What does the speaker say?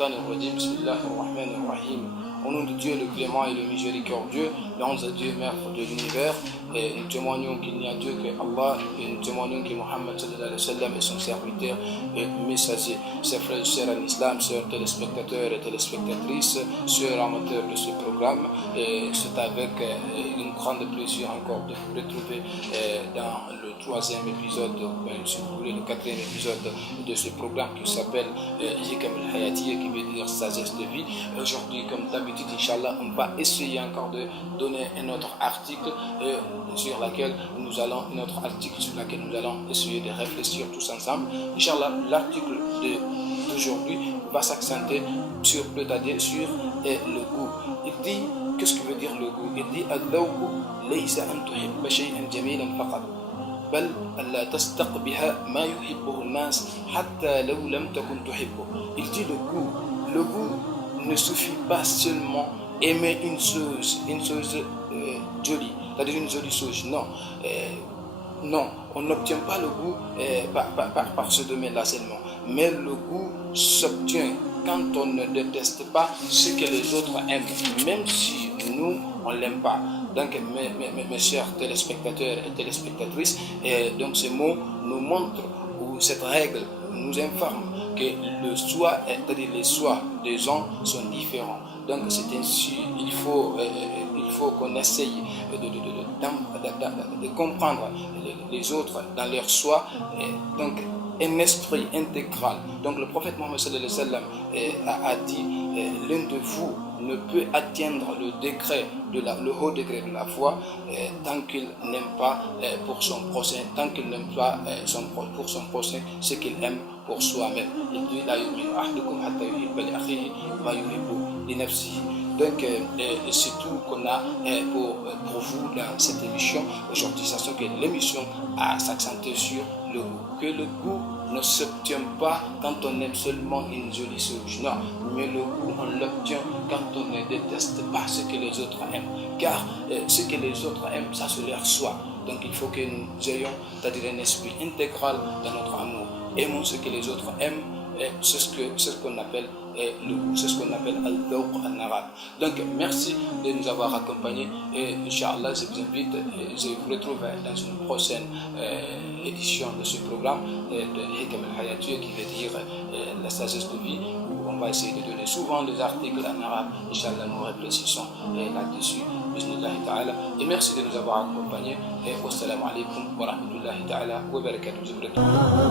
shaitanir rajim. Bismillahir rahmanir rahim. Au nom de Dieu, le clément et le miséricordieux, louange à Dieu, maître de l'univers, et nous témoignons qu'il n'y a Dieu que Allah, et nous témoignons que Muhammad sallallahu alayhi wa sallam est son serviteur et messager. Chers frères et sœurs en islam, chers téléspectateurs et téléspectatrices, chers amateurs de ce programme, c'est avec une grande plaisir encore de vous retrouver dans le troisième épisode, si vous voulez le quatrième épisode de ce programme qui s'appelle Hikam al-Hayatiyya, qui veut dire sagesse de vie. Aujourd'hui, comme d'habitude, Inch'Allah, on va essayer encore de donner un autre article sur lequel nous allons essayer de réfléchir tous ensemble. Inch'Allah, l'article d'aujourd'hui va s'accenter sur le goût. Il dit, qu'est-ce que veut dire le goût? Il dit al-dhawqu laysa an tuhibba shay'an jamilan faqat bal alla tastaqbiha ma yuhibbuhu an-nas hatta law lam takun tuhibbu. Il dit le goût ne suffit pas seulement aimer une chose jolie, c'est-à-dire une jolie chose. Non, on n'obtient pas le goût par ce domaine-là seulement. Mais le goût s'obtient quand on ne déteste pas ce que les autres aiment, même si nous, on ne l'aime pas. Donc, mes chers téléspectateurs et téléspectatrices, donc ces mots nous montrent, ou cette règle nous informe que c'est-à-dire les choix des gens sont différents. Donc c'est ainsi, il faut qu'on essaye de comprendre les autres dans leur choix. Donc un esprit intégral. Donc le prophète Mohammed sallallahu alayhi wa sallam a dit l'un de vous ne peut atteindre le haut degré de la foi tant qu'il n'aime pas pour son prochain, pour son prochain ce qu'il aime pour soi-même. Il dit la yu'minu ahadukum hatta yuhibba li akhihi ma yuhibbu li nafsihi. Donc c'est tout qu'on a pour vous dans cette émission. Aujourd'hui, sachant que l'émission a s'accenté sur le goût. Que le goût ne s'obtient pas quand on aime seulement une jolie chose. Non, mais le goût, on l'obtient quand on ne déteste pas ce que les autres aiment. Car ce que les autres aiment, ça se leur soit. Donc il faut que nous ayons, c'est-à-dire un esprit intégral dans notre amour. Aimons ce que les autres aiment. C'est ce qu'on appelle le goût, c'est ce qu'on appelle al-dhawq en arabe. Donc merci de nous avoir accompagnés et Inch'Allah je vous invite, je vous retrouve dans une prochaine édition de ce programme de Hikam al-Hayatiyya, qui veut dire la sagesse de vie, où on va essayer de donner souvent des articles en arabe. Inch'Allah, nous réfléchissons là-dessus. Et merci de nous avoir accompagnés et wassalamu alaikum wa rahmatullahi ta'ala wa barakatuh.